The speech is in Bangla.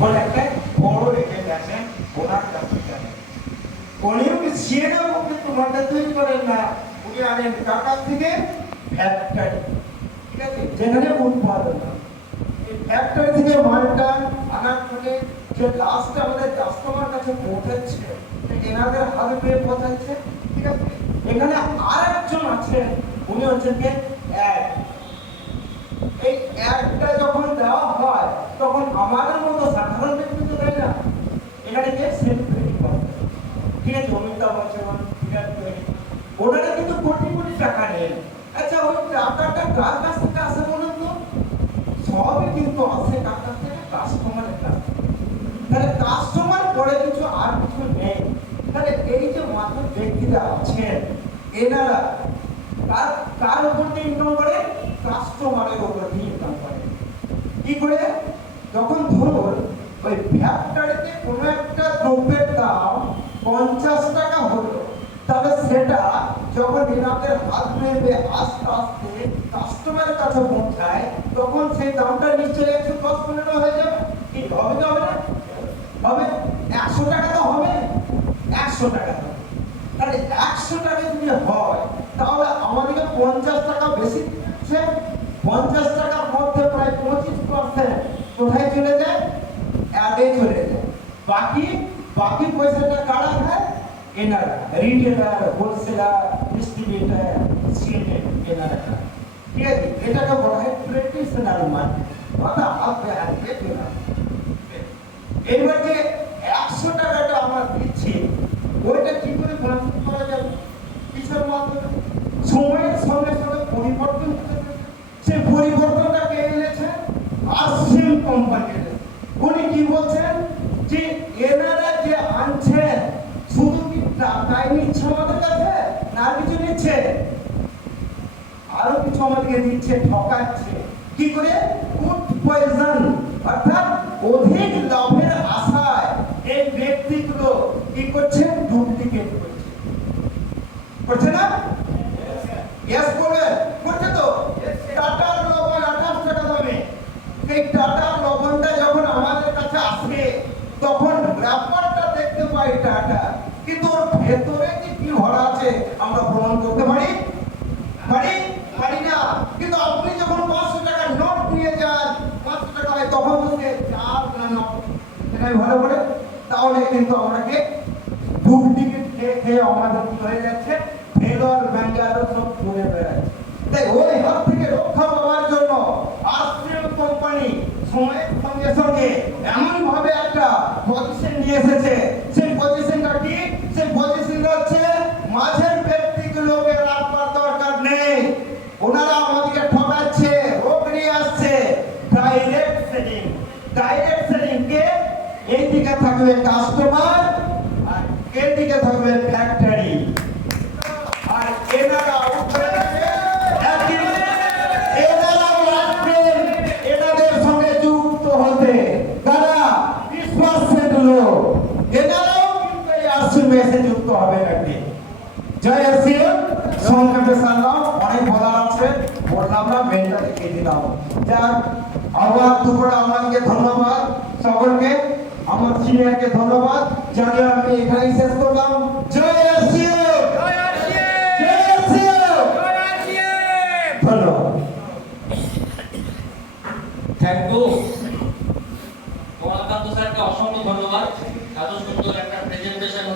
বলে একটা বড় এজেন্ট আছেন, ওনার কাছে জানেন। উনিও কি সিএনএ মুখে তোমাদের তৈরি করেন না, উনি আনেন কাকার থেকে ফ্যাক্টরি, ঠিক আছে, যেখানে উৎপাদন হয়। এই ফ্যাক্টরি থেকে মালটা আনার ফলে যে লাস্ট আমাদের কাস্টমার কাছে পৌঁছাচ্ছে, এনাদের হাতে পেয়ে পৌঁছাচ্ছে, ঠিক আছে। এখানে আরেকজন আছেন, উনি হচ্ছেন কি অ্যাড। এই অ্যাডটা যখন দেওয়া হয় তখন আমাদের মতো সাধারণ ব্যক্তি তো দেয় না, এখানে কে সেলফ তৈরি করে, ঠিক আছে। অমিতাভ বচ্চন, বিরাট কোহলি, ওনারা কিন্তু কোটি কোটি টাকা নেন। আচ্ছা, ওই টাকাটা কার কাছ থেকে আসে বলুন তো? সবই কিন্তু আসে কার কাছ থেকে? কাস্টমারের কাছ থেকে। তাহলে কাস্টমার পরে কিছু আর কিছু নেই। তাহলে এই যে মাত্র ব্যক্তিরা আছেন, এনারা কার উপর দিয়ে ইনকাম করে? কাস্টমারের উপর দিয়ে ইনকাম করে। কি করে? যখন ধরুন ওই ফ্যাক্টরিতে কোনো একটা দ্রব্যের দাম 50 টাকা হলো, তাহলে সেটা যখন এনাদের হাত ধরে আস্তে আস্তে কাস্টমারের কাছে পৌঁছায়, তখন সেই দামটা নিশ্চয়ই 110-15 হয়ে যাবে। কি হবে না হবে না? হবে। 100 টাকা তো হবে, 100 টাকা হবে। তাহলে 100 টাকা যদি হয়, তাহলে আমাদেরকে 50 টাকা বেশি দিচ্ছে। 50 টাকার মধ্যে প্রায় 25% কোথায় চলে যায়? অ্যাডে চলে যায়। বাকি পয়সাটা কারা খায়? এনারা, রিটেলার, হোলসেলার, ডিস্ট্রিবিউটর, সিএনএ, এনারা খায়, ঠিক আছে। এটাকে বলা হয় ট্রেডিশনাল মার্কেট, অর্থাৎ হাতে হাতে কেনা। এবার যে 100 টাকাটা আমরা দিচ্ছি, ওইটা কি করে বাঁচিয়ে করা যাবে? কিসের মাধ্যমে? সময়ের সঙ্গে সঙ্গে পরিবর্তন হতে থাকে। সেই পরিবর্তনটা কে এনেছে? আসিম কোম্পানি। উনি কি বলছেন যে এনারা যে আনছেন শুধু কি টাকাই নিচ্ছে আমাদের কাছে, না কিছু নিচ্ছে? আরো কিছু আমাদেরকে দিচ্ছে, ঠকাচ্ছে। কি করে? ফুড পয়জন, অর্থাৎ অধিক লাভের আশায় এই ব্যক্তিগুলো কি করছে? ডুপ্লিকেট করছে, করছে না? ইয়েস বলেন, করছে তো। টাটার লবণ 28 টাকা দামে, এই টাটার লবণটা যখন আমাদের কাছে আসে, তখন ব্যাপারটা দেখতে পাই টাটা, কিন্তু ওর ভেতরে কি ভরা আছে আমরা প্রমাণ করতে পারি? পারি না। কিন্তু আপনি যখন 500 টাকার নোট নিয়ে যান, 500 টাকা হয়, তখন তো সে 4 না নোট, এটাই ভালো করে। তাহলে কিন্তু আমাকে ডুপ্লিকেট খেয়ে আমাদের কি হয়ে যাচ্ছে? ভেলোর ব্যাঙ্গালোর সব ঘুরে বেড়াচ্ছে। তাই ওই হাত থেকে রক্ষা পাওয়ার জন্য আস্ট্রেল কোম্পানি সময়ের সঙ্গে সঙ্গে এমন ভাবে একটা পজিশন নিয়ে এসেছে। সেই পজিশনটা কি? সেই পজিশনটা হচ্ছে মাঝের ব্যক্তিগুলোকে রাখবার দরকার নেই, ওনারা আমাদেরকে ঠকাচ্ছে, রোগ নিয়ে আসছে। ডাইরেক্ট সেলিং, ডাইরেক্ট সেলিং কে? এই দিকে থাকবে কাস্টমার, আর এই দিকে থাকবে ফ্যাক্টরি, আর এনারা উঠবে এনাদের সঙ্গে যুক্ত হতে। তারা 20% লোক, এনারাও কিন্তু এই আশ্রমে যুক্ত হবে নাকি? জয় আসিম। সংক্ষেপে সারলাম, অনেক বলার আছে, বললাম না, মেনটা দেখে দিলাম। যাক, আবার দুপুরে আপনাকে ধন্যবাদ সকলকে, আমার সিনিয়রকে ধন্যবাদ জানিয়ে আমি এখানেই শেষ করলাম। জয় আসিম, জয় আসিম, জয় আসিম, জয় আসিম। ধন্যবাদ। থ্যাংক ইউ কমলাকান্ত স্যারকে অসংখ্য ধন্যবাদ। এত সুন্দর